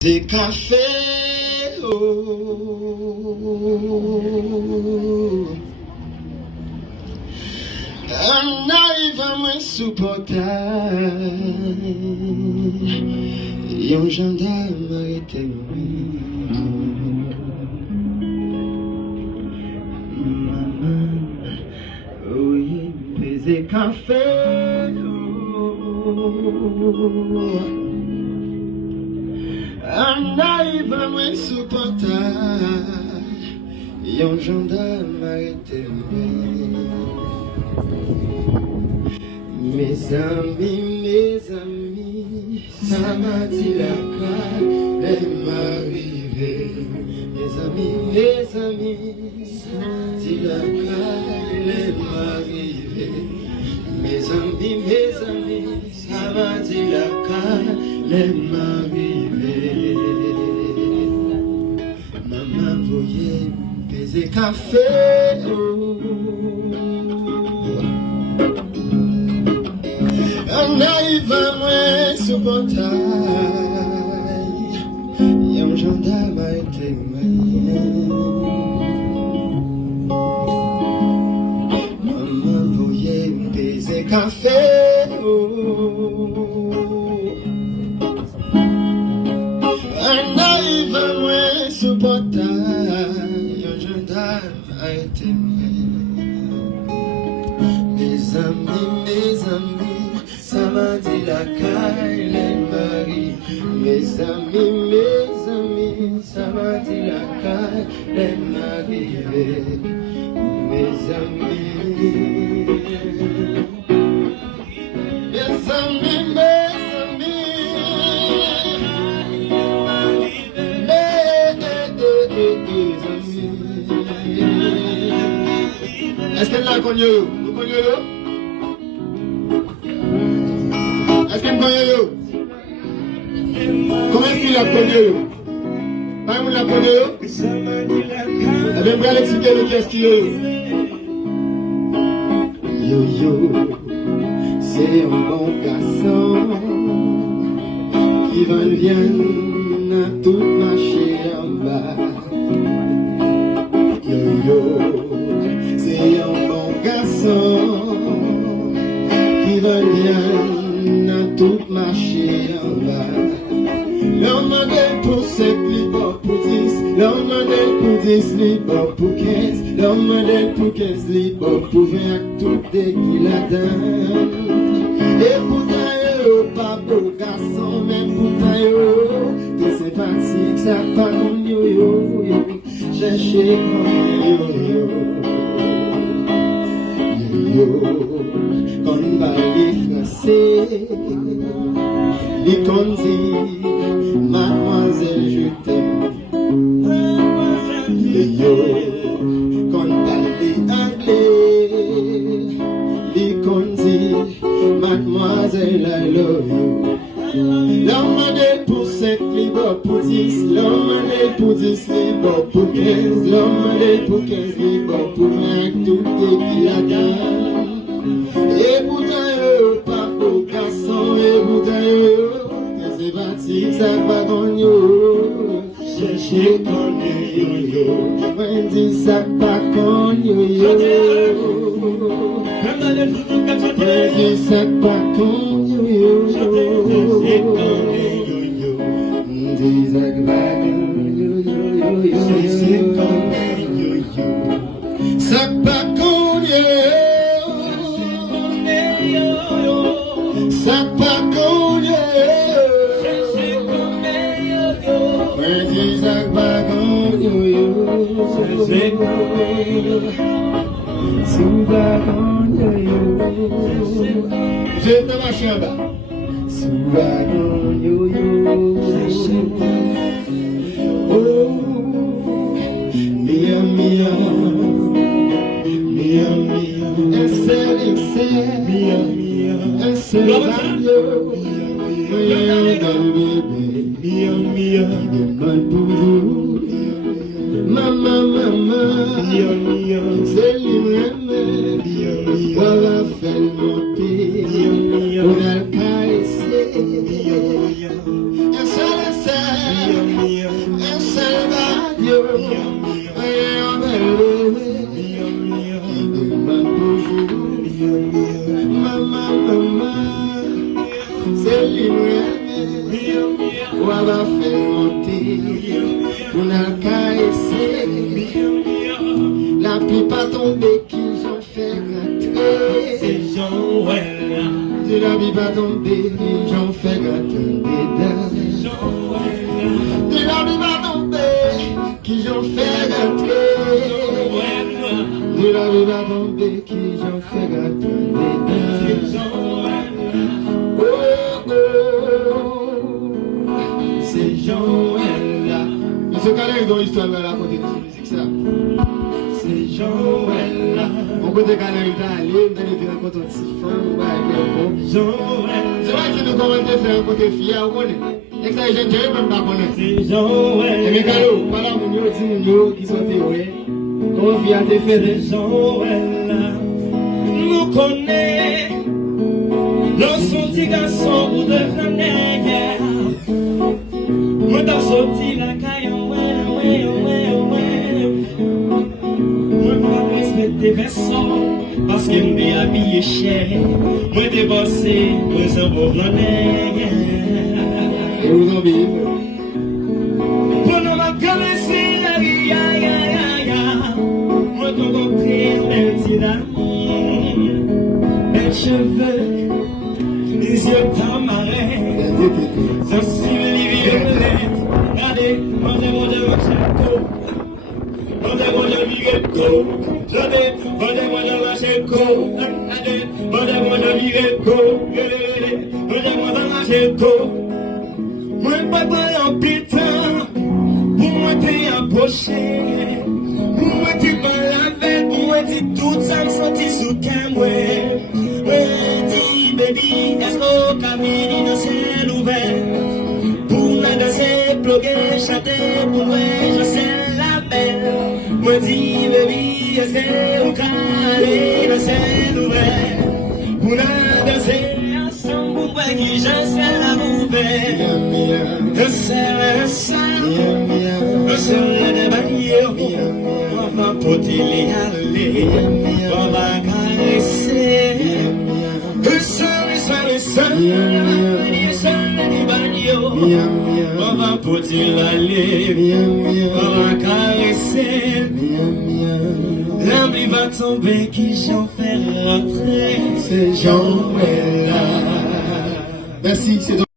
Des cafés, un arrive à me supporter. Un gendarme a été oui, des cafés. Un arrive à me supporter. Un gendarme a été mes amis, ça m'a dit la carte, elle m'arrivait. Mes amis, ça m'a dit la carte, elle m'arrivait. Mes amis, ça m'a dit la carte, elle m'arrivait. Maman voyait baiser café. Un arrive à moi sur portail, un gendarme a été maman voyait baiser café. Un arrive à moi sur portail, un gendarme a été mes amis, ça m'a dit la caille, les maris. Mes amis, ça m'a dit la caille, les maris. Mes amis, est-ce qu'elle l'a connu? Vous connaissez? Est-ce qu'elle connaît? Comment est-ce qu'il l'a connu? Pas vous la connaît? Eh bien, vous allez expliquer le qu'est-ce qu'il y a. Yo, c'est un bon garçon qui va bien à tout marcher en bas. Yo, c'est un bon garçon qui va bien à tout marcher en bas. L'homme modèle pour 7, libre pour 10. L'homme modèle pour 10, libre pour 15. L'homme modèle pour 15, libre pour 20. Tout est qu'il a donne. Et pourtant, pas beau garçon, même pourtant, t'es sympathique, ça pas comme yo. Cherchez comme yo. Quand on parle français, il dit mademoiselle je t'aime. Yo, quand on parle anglais, il dit mademoiselle I love you. L'homme modèle pour 5, libre pour 10. L'homme modèle pour 10, libre pour 15. L'homme modèle pour 15, libre pour 20. Tout est qu'il a donne. Et pourtant, pas beau garçon. Et pourtant, c'est parti, ça va dans yo. Cherchez qu'on yo. Moi, dis ça pas qu'on yo. Moi, dis ça pas qu'on yo. Dis ça pas qu'on yo. Ça pas qu'on yo. Ça pas qu'on yo. J'ai dans ma chambre. Oh, mia, un seul, demande pour vous. Maman, c'est lui-même. Voilà, fait monter. On a le caissé. Un seul, va faire monter, pour n'a caresser. La pluie pas tombée qui j'en fais gâter. C'est Joël. De la vie pas tombée, j'en fais gâter. De la vie pas tombée, qui j'en fais gâter. De la vie pas tombée, qui j'en fais gâter. Oh, oh, c'est Joël là. Monsieur Calais, dans l'histoire, elle a raconté de cette musique ça. C'est Joël là. On peut te Calais, il a allé, on a raconté un petit fond, Joël. C'est vrai que nous commençons à faire un côté fier, on connaît. Et ça, je ne même pas connaître. C'est Joël. Et mes cadeaux, voilà, mon yo, dis mon yo, qui sont théories. Comment fier te fait des Joël. Nous connaissons. Lorsqu'on dit garçon ou de flanelle, moi dans sorti la caille, moi pas respecter personne parce que m'est habillé cher, moi débossé, moi sans beau flanelle. Et vous en vivez. Pendant ma caresse, moi t'en compris, elle dit d'amour, belles cheveux. Les yeux tamarés, je suis violette. Regardez, mangez, mangez, Miguelco. Moi, pas en pétant, pour moi, t'es approché. Pour moi, t'es pas la veille, pour moi, t'es toute ça, me sentis sous moi. Baby, est-ce qu'on camine dans ciel ouvert? Pour la danser, bloquer, chanter, pour moi, je sais la belle. Moi dis, baby, est-ce qu'on camine dans ciel ouvert? Pour la danser, ensemble, pour moi, qui je sais la nouvelle. Je sais le sang, je sais le débaillé. On va porter les aller, on va caresser. On va porter l'aller, on va caresser. L'âme va tomber, qui j'en fais rentrer. C'est Joël là. Merci, c'est